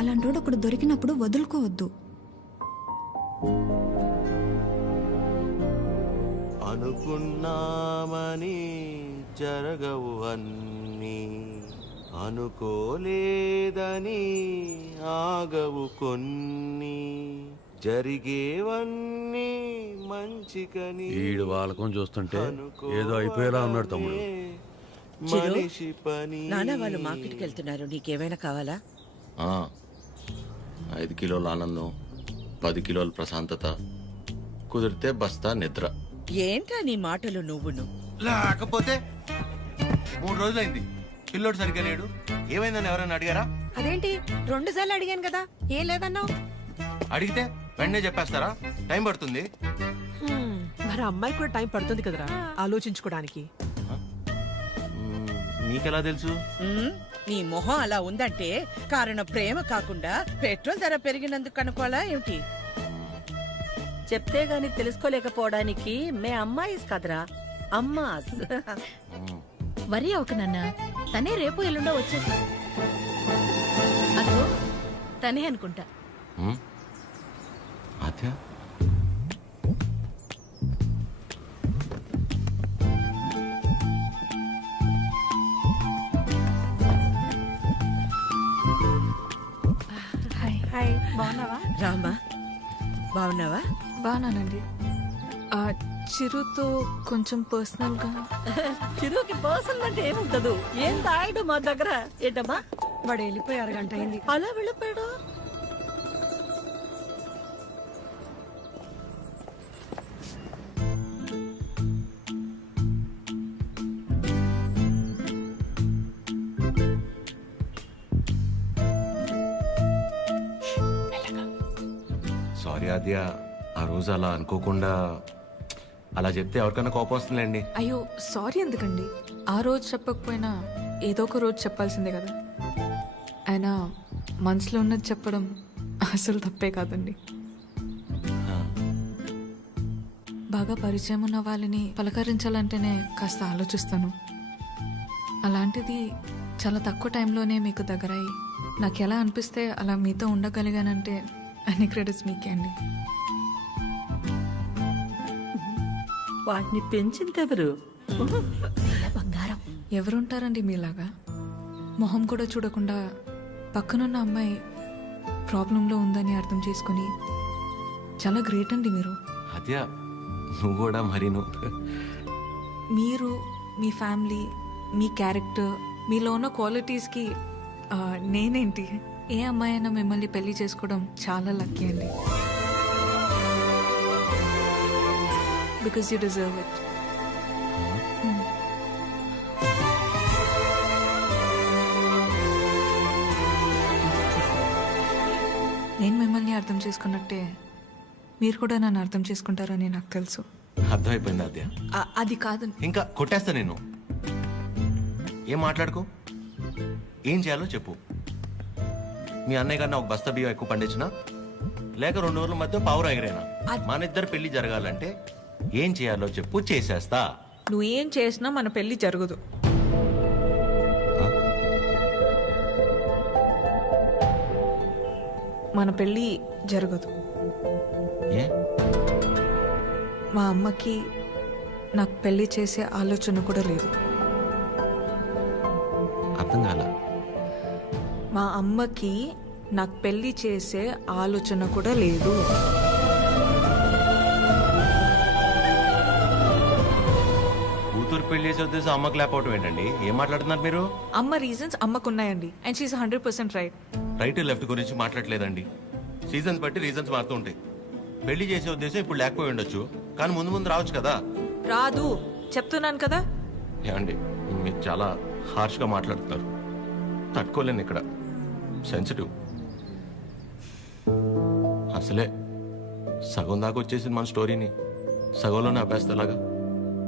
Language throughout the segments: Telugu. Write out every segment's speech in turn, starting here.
అలాంటోడు ఒకడు దొరికినప్పుడు వదులుకోవద్దు. అనుకున్నామని జరగవు అన్నీ, అనుకోలేదని ఆగవు కొన్ని, జరిగేవన్నీ మంచికని. ఈడు వాళ్ళకం చూస్తుంటే ఏదో అయిపోయేలా ఉన్నాడు తమ్ముడు. మనిషి పని. నాన్న వాళ్ళు మార్కెట్కి వెళ్తున్నారు, నీకేమైనా కావాలా? 5 కిలోల ఆనందం, 10 కిలోల ప్రశాంతత, కుదిరితే బస్తా నిద్ర. ఏంటా నీ మాటలు నువ్వును? లేకపోతే 3 రోజులైంది పిల్లోడు సరిగ్గా లేడు. ఏమైందని ఎవరైనా అడిగారా? అదేంటి 2 సార్లు అడిగాను కదా, ఏం లేదన్నావు? అడిగితే వెంటనే చెప్పేస్తారా? టైం పడుతుంది. మరి అమ్మాయి కూడా టైం పడుతుంది కదరా ఆలోచించుకోవడానికి. మీకెలా తెలుసు? నీ మొహం అలా ఉందంటే కారణం ప్రేమ కాకుండా పెట్రోల్ ధర పెరిగినందుకు అనుకోవాలా ఏమిటి? చెప్తే గాని తెలుసుకోలేకపోవడానికి మే అమ్మాయిస్ కదరా, అమ్మాస్. వరి అవక నాన్న, తనే రేపు ఎల్లుండో వచ్చేది. అదో తనే అనుకుంటా. అదే హాయ్, బాగున్నావా? రామా, బాగున్నావా? బాగున్నానండి. చిరుతో కొంచెం పర్సనల్గా. చిరుకి పర్సనల్ అంటే ఏముంటదు? ఏం తాయడు మా దగ్గర. ఏంటమ్మా? వాడు వెళ్ళిపోయి 1 గంట అయింది. అలా వెళ్ళిపోయాడు. సారీ ఆద్య, ఆ రోజు అలా అనుకోకుండా అలా చెప్తే ఎవరికైనా కోపం వస్తుందిలేండి. అయ్యో సారీ ఎందుకండి, ఆ రోజు చెప్పకపోయినా ఏదో ఒక రోజు చెప్పాల్సిందే కదా. అయినా మనసులో ఉన్నది చెప్పడం అసలు తప్పే కాదండి. బాగా పరిచయం ఉన్న వాళ్ళని పలకరించాలంటేనే కాస్త ఆలోచిస్తాను. అలాంటిది చాలా తక్కువ టైంలోనే మీకు దగ్గరయ్యి నాకు ఎలా అనిపిస్తే అలా మీతో ఉండగలిగానంటే అన్ని క్రెడిట్స్ మీకే అండి. వాటిని పెంచిందెవరు? బంగారం. ఎవరుంటారండి మీలాగా? మొహం కూడా చూడకుండా పక్కనున్న అమ్మాయి ప్రాబ్లంలో ఉందని అర్థం చేసుకుని చాలా గ్రేట్ అండి మీరు. ఆద్య, నువ్వు కూడా మరి మీరు, మీ ఫ్యామిలీ, మీ క్యారెక్టర్, మీలో ఉన్న క్వాలిటీస్కి నేనేంటి, ఏ అమ్మాయి అయినా మిమ్మల్ని పెళ్లి చేసుకోవడం చాలా లక్కీ అండి. Because you deserve it. నేను మిమ్మల్ని అర్థం చేసుకున్నట్టే మీరు కూడా నన్ను అర్థం చేసుకుంటారని నాకు తెలుసు. అర్థమైపోయింది ఆద్య. అది కాదు, ఇంకా కొట్టేస్తా నేను. ఏం మాట్లాడుకో, ఏం చేయాలో చెప్పు. మీ అన్నయ్య కన్నా ఒక బస్తా బియ్యం ఎక్కువ పండించినా, లేక 2 ఊర్ల మధ్య పావురా ఎగిరేనా, మన ఇద్దరు పెళ్లి జరగాలంటే ఏం చేయాలో చెప్పు, చేసేస్తా. నువ్వేం చేసినా మన పెళ్లి జరగదు. మన పెళ్లి జరగదు. ఏ? మా అమ్మకి నాకు పెళ్లి చేసే ఆలోచన కూడా లేదు. అర్థం కాల. మా అమ్మకి నాకు పెళ్లి చేసే ఆలోచన కూడా లేదు. కూతురు పెళ్లి చేసే ఉద్దేశం అమ్మకి లేకపోవటం ఏంటండి? ఏం మాట్లాడుతున్నారు మీరు? అమ్మ రీజన్స్ అమ్మకున్నాయండి, and she is 100% right. Right left గురించి మాట్లాడలేదండి. సీజన్స్ బట్టి రీజన్స్ మారుతూ ఉంటాయి. పెళ్లి చేసే ఉద్దేశం ఇప్పుడు లేకపోయి ఉండొచ్చు, కానీ ముందు ముందు రావచ్చు కదా. రాదు చెప్తున్నాను కదా. ఏమండి, మీరు చాలా హార్ష్గా మాట్లాడుతున్నారు. తట్టుకోలేను ఇక్కడ, సెన్సిటివ్. అసలే సగం దాకా వచ్చేసింది మన స్టోరీని, సగంలోనే ఆపేస్తేలాగా.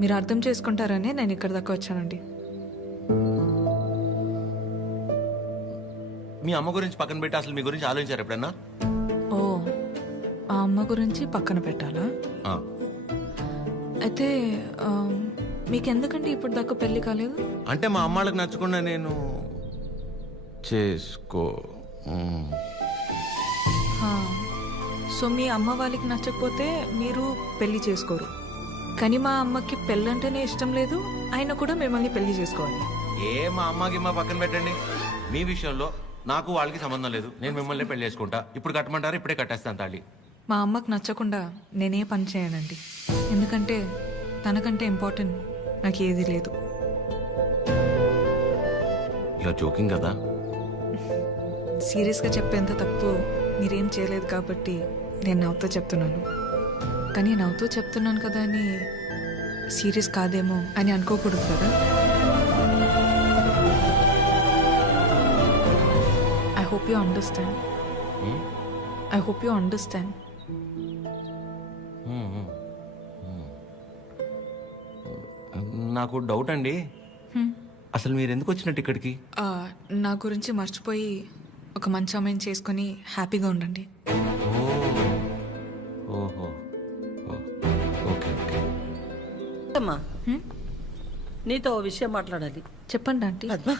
మీరు అర్థం చేసుకుంటారని నేను ఇక్కడ దాకా వచ్చానండి. మీ అమ్మ గురించి పక్కన పెట్టి అసలు మీ గురించి ఆలోచించారు ఎప్పుడన్నా? ఓ, ఆ అమ్మ గురించి పక్కన పెట్టాలా? అయితే మీకెందుకండి ఇప్పుడు దాకా పెళ్లి కాలేదు? అంటే మా అమ్మాళ్ళకి నచ్చకుండా నేను చేసుకో సో మీ అమ్మ వాళ్ళకి నచ్చకపోతే మీరు పెళ్లి చేసుకోరు. కానీ మా అమ్మకి పెళ్ళంటేనే ఇష్టం లేదు, ఆయన కూడా మిమ్మల్ని పెళ్లి చేసుకోవాలి. మా అమ్మకి మా పక్కన పెట్టండి. మీ విషయంలో నాకు వాళ్ళకి సంబంధం లేదు. నేను మిమ్మల్ని పెళ్లి చేసుకుంటా. ఇప్పుడు కట్టమంటారు, ఇప్పుడే కట్టేస్తాను తాళి. మా అమ్మకు నచ్చకుండా నేనే పని చేయనండి. ఎందుకంటే తనకంటే ఇంపార్టెంట్ నాకు ఏది లేదు. యూఆర్ జోకింగ్ కదా? సీరియస్గా చెప్పేంత తప్పు మీరేం చేయలేదు కాబట్టి నేను నవ్వుతూ చెప్తున్నాను. కానీ నవ్వుతూ చెప్తున్నాను కదా అని సీరియస్ కాదేమో అని అనుకోకూడదు కదా. I hope you understand. I hope you understand. నాకు డౌట్ అండి, అసలు మీరు ఎందుకు వచ్చినట్టు ఇక్కడికి? నా గురించి మర్చిపోయి ఒక మంచి అమ్మాయిని చేసుకొని హ్యాపీగా ఉండండి. ఓహో, ఓకే ఓకే. అమ్మా నీతో ఓ విషయం మాట్లాడాలి. చెప్పండి ఆంటీ. పద్మ,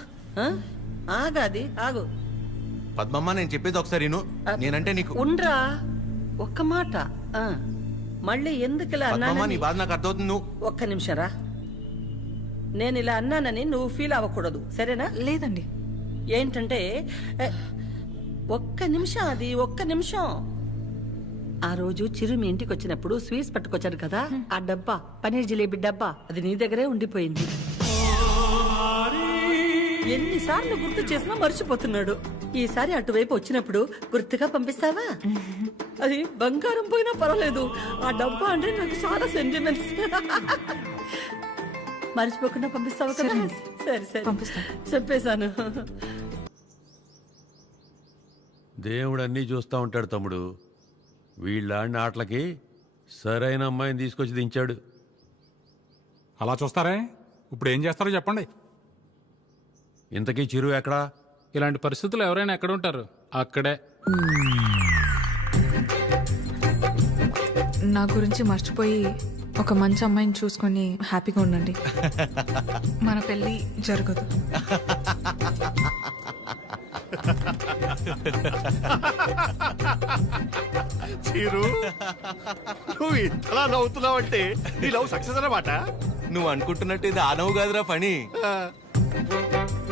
ఆగాది ఆగు. పద్మమ్మ, నేను చెప్పేది ఒకసారి విను. నేనంటే నీకు ఉండ్రా ఒక్క మాట. మళ్ళీ ఎందుకు ఇలా పద్మమ్మ, నీ అన్నానని బాధ నాకు అర్థమవుతుంది. నువ్వు ఒక్క నిమిషం రా. నేను ఇలా అన్నానని నువ్వు ఫీల్ అవ్వకూడదు, సరేనా? లేదండి. ఏంటంటే ఒక్క నిమిషం, అది ఒక్క నిమిషం. ఆ రోజు చిరు మీ ఇంటికి వచ్చినప్పుడు స్వీట్స్ పట్టుకొచ్చాడు కదా, ఆ డబ్బా పనీర్ జిలేబీ డబ్బా అది నీ దగ్గరే ఉండిపోయింది. ఎన్నిసార్లు గుర్తు చేసినా మర్చిపోతున్నాడు. ఈసారి అటువైపు వచ్చినప్పుడు గుర్తుగా పంపిస్తావా? అది బంగారం పోయినా పర్వాలేదు, ఆ డబ్బా అంటే నాకు చాలా సెంటిమెంట్స్. మర్చిపోకుండా పంపిస్తావా కదా? సరే సరే పంపిస్తాను. చెప్పేశాను. దేవుడు అన్నీ చూస్తూ ఉంటాడు తమ్ముడు. వీళ్ళాడిన ఆటలకి సరైన అమ్మాయిని తీసుకొచ్చి దించాడు. అలా చూస్తారే, ఇప్పుడు ఏం చేస్తారో చెప్పండి. ఇంతకీ చిరు ఎక్కడా? ఇలాంటి పరిస్థితులు ఎవరైనా ఎక్కడ ఉంటారు? అక్కడే. నా గురించి మర్చిపోయి ఒక మంచి అమ్మాయిని చూసుకొని హ్యాపీగా ఉండండి. మన పెళ్ళి జరగదు. చిరు, నువ్వు ఇంతలా నవ్వుతున్నావంటే నీ లవ్ సక్సెస్ అన్నమాట. నువ్వు అనుకుంటున్నట్టు ఇది ఆనవు కాదురా పని.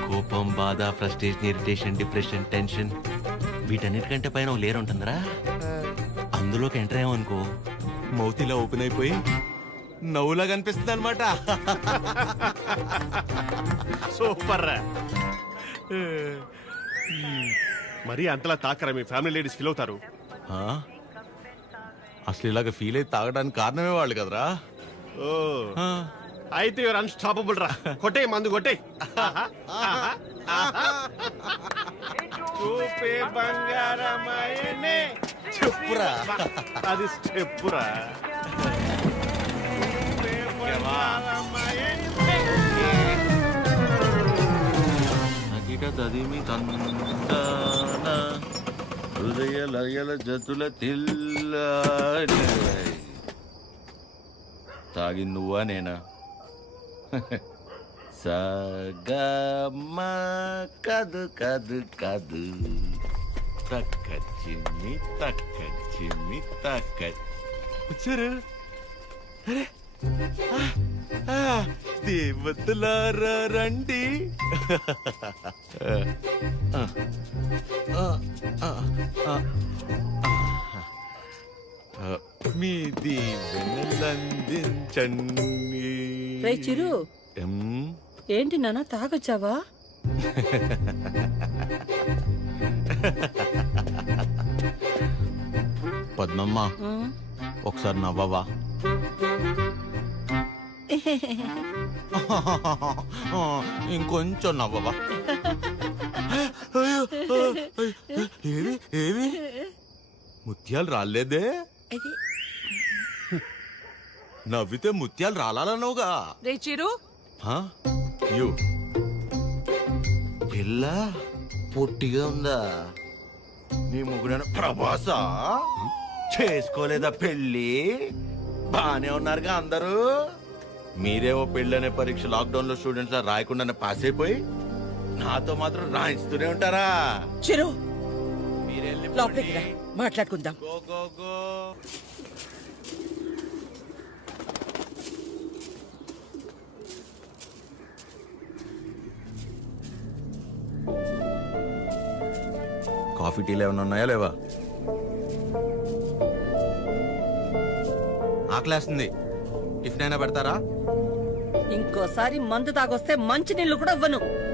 కోపం, బాధ, ఫ్రస్ట్రేషన్, ఇరిటేషన్, డిప్రెషన్, టెన్షన్ వీటన్నిటికంటే పైన ఒక లేయర్ ఉంటుందిరా. అందులోకి ఎంటర్ అయ్యామనుకో, మౌత్ ఇలా ఓపెన్ అయిపోయి నవ్వులా కనిపిస్తుంది అనమాట. సూపర్ రా. మరి అంతలా తాకరా, మీ ఫ్యామిలీ లేడీస్ ఫీల్ అవుతారు. అసలు ఇలాగ ఫీల్ అయితే తాగడానికి కారణమే వాళ్ళు కదరా. ఓ అయితే యువర్ అన్స్టాపబుల్ రా. కొట్టే మందు కొట్టే. చూపే బంగారమాయనే. చెప్పురా. అది స్టెప్పురా. తదిమి తందన హృదయ లయల జతుల తిల్ల. తాగి నువ్వా నేనా? సగమ కదు కదు కదు తక్క చిమ్మి తక్క వచ్చారు. అరే దేవతలారా రండి. మీ దీవెనలందించండి. రే చిరు, ఏంటి నాన్న తాగొచ్చావా? పద్మమ్మ, ఒకసారి నవ్వవా? ఇంకొంచెం నవ్వవా? ఏవి ఏవి ముత్యాలు రాలేదే? నవ్వితే ముత్యాలు రాలన్నావుగా. రే చిరు, యు పిల్ల పొట్టిగా ఉందా? నీ ముగ్గురైన ప్రభాసా చేసుకోలేదా పెళ్ళి? బానే ఉన్నారుగా అందరూ. మీరేమో పెళ్ళనే పరీక్ష లాక్డౌన్ లో స్టూడెంట్స్ లా రాయకుండానే పాస్ అయిపోయి నాతో మాత్రం రాయించుతూనే ఉంటారా? చిరు మీరెళ్ళి లోపలికి రా మాట్లాడుకుందాం. Go go go. కాఫీ టీలు ఏమైనా ఉన్నాయా లేవా? ఆకలేస్తుంది, టిఫిన్ అయినా పెడతారా? ఇంకోసారి మందు తాగొస్తే మంచి నీళ్లు కూడా ఇవ్వను.